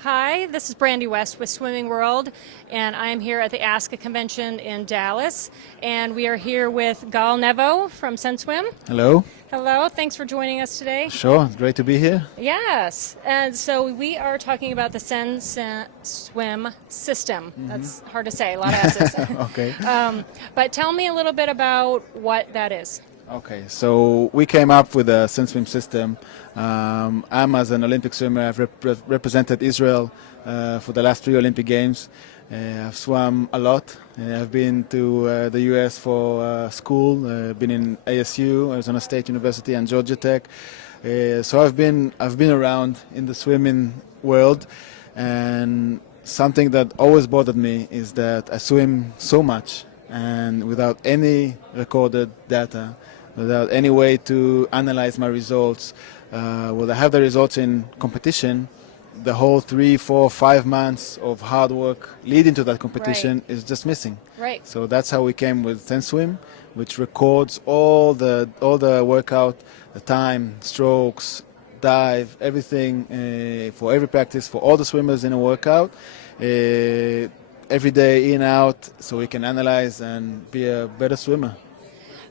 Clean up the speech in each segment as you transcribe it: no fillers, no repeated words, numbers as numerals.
Hi, this is Brandy West with Swimming World, and I am here at the ASCA convention in Dallas, and we are here with Gal Nevo from Senswim. Hello. Hello, thanks for joining us today. Sure, it's great to be here. Yes, and so we are talking about the Senswim system. Mm-hmm. That's hard to say, a lot of S's. Okay. But tell me a little bit about what that is. Okay, so we came up with a Senswim system. I'm, as an Olympic swimmer, I've represented Israel for the last 3 Olympic Games. I've swum a lot. I've been to the US for school. Been in ASU, Arizona State University, and Georgia Tech. So I've been around in the swimming world, and something that always bothered me is that I swim so much, and without any recorded data, without any way to analyze my results. Well, I have the results in competition. The whole 3, 4, 5 months of hard work leading to that competition is just missing. Right. So that's how we came with Senswim, which records all the workout, the time, strokes, dive, everything for every practice, for all the swimmers in a workout, every day in, out, so we can analyze and be a better swimmer.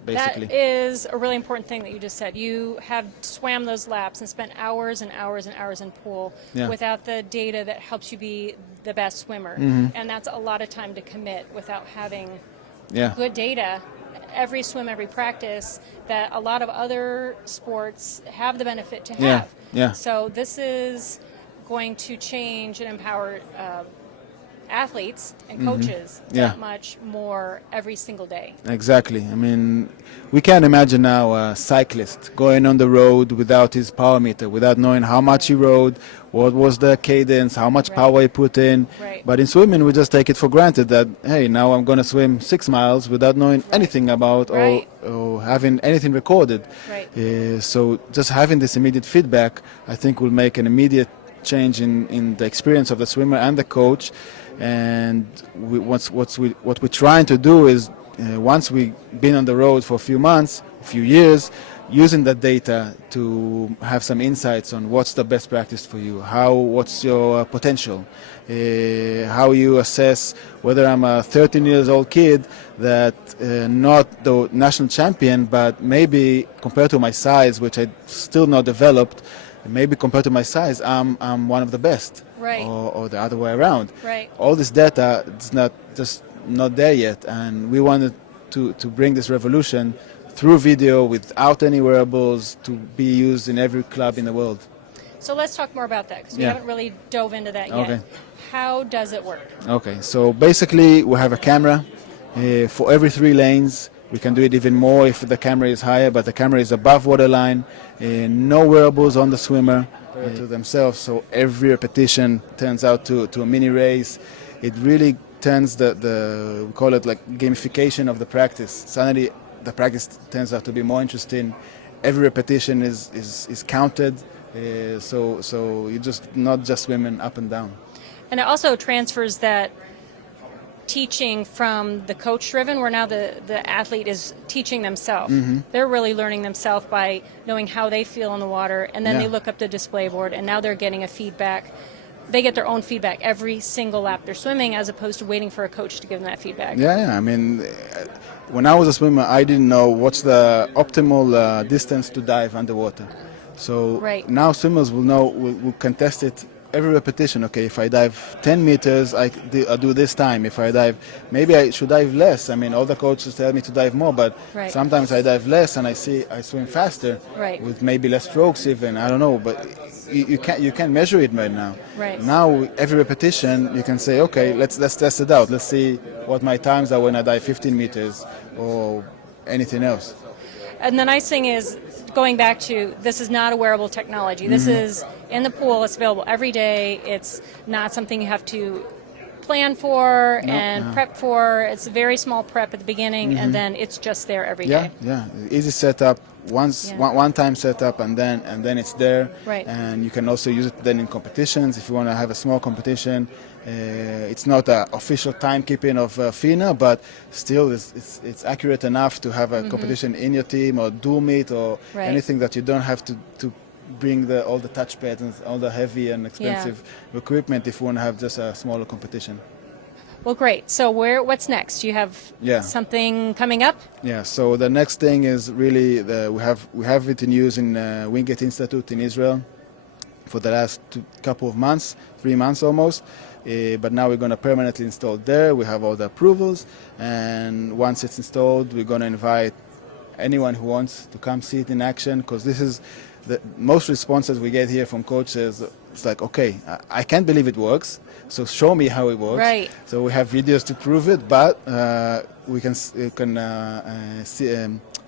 Basically. That is a really important thing that you just said. You have swam those laps and spent hours and hours and hours in pool without the data that helps you be the best swimmer. Mm-hmm. And that's a lot of time to commit without having good data. Every swim, every practice that a lot of other sports have the benefit to have. Yeah. So this is going to change and empower athletes and coaches that much more every single day. Exactly. I mean, we can't imagine now a cyclist going on the road without his power meter, without knowing how much he rode, what was the cadence, how much power he put in. Right. But in swimming, we just take it for granted that, hey, now I'm going to swim 6 miles without knowing anything about or having anything recorded. Right. So just having this immediate feedback, I think, will make an immediate change in the experience of the swimmer and the coach. And what we're trying to do is, once we've been on the road for a few months, a few years, using that data to have some insights on what's the best practice for you, what's your potential, how you assess whether I'm a 13 years old kid that not the national champion, but maybe compared to my size, which I still not developed, maybe compared to my size, I'm one of the best. Right. Or the other way around. Right. All this data is not there yet, and we wanted to bring this revolution through video without any wearables to be used in every club in the world. So let's talk more about that, because we haven't really dove into that yet. Okay. How does it work? Okay, so basically we have a camera for every 3 lanes. We can do it even more if the camera is higher, but the camera is above waterline. No wearables on the swimmer to themselves, so every repetition turns out to a mini race. It really turns we call it like gamification of the practice. Suddenly the practice turns out to be more interesting. Every repetition is counted, so you're just not just swimming up and down. And it also transfers that teaching from the coach driven, where now the athlete is teaching themselves. Mm-hmm. They're really learning themselves by knowing how they feel in the water, and then they look up the display board, and now they're getting a feedback. They get their own feedback every single lap they're swimming, as opposed to waiting for a coach to give them that feedback. I mean, when I was a swimmer, I didn't know what's the optimal distance to dive underwater. So now swimmers will contest it every repetition. Okay, if I dive 10 meters, I do this time. If I dive, maybe I should dive less. I mean, all the coaches tell me to dive more, but sometimes I dive less and I swim faster with maybe less strokes even. I don't know, but you can't measure it right now. Right. Now every repetition you can say, okay, let's test it out. Let's see what my times are when I dive 15 meters or anything else. And the nice thing is, going back to, this is not a wearable technology. This is in the pool. It's available every day. It's not something you have to plan for No, and no. prep for. It's a very small prep at the beginning, and then it's just there every day. Yeah. Easy setup. One time setup, and then it's there. Right. And you can also use it then in competitions if you want to have a small competition. It's not an official timekeeping of FINA, but still it's accurate enough to have a competition in your team or dual meet or Right. anything that you don't have to bring all the touchpads and all the heavy and expensive equipment if you want to have just a smaller competition. Well, great. So what's next? Do you have something coming up? Yeah. So the next thing is really we have it in use in Wingate Institute in Israel for the last couple of months, 3 months almost. But now we're going to permanently install it there. We have all the approvals, and once it's installed, we're going to invite anyone who wants to come see it in action, because this is the most responses we get here from coaches. It's like, okay, I can't believe it works, so show me how it works. Right. So we have videos to prove it, but we can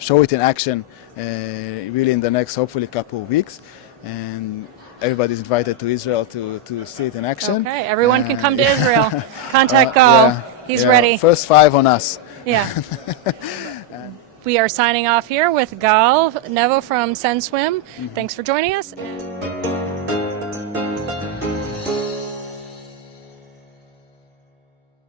show it in action really in the next, hopefully, couple of weeks. And everybody's invited to Israel to see it in action. Okay, everyone can come to Israel. Contact Gal. He's ready. First 5 on us. Yeah. We are signing off here with Gal Nevo from Senswim. Thanks for joining us.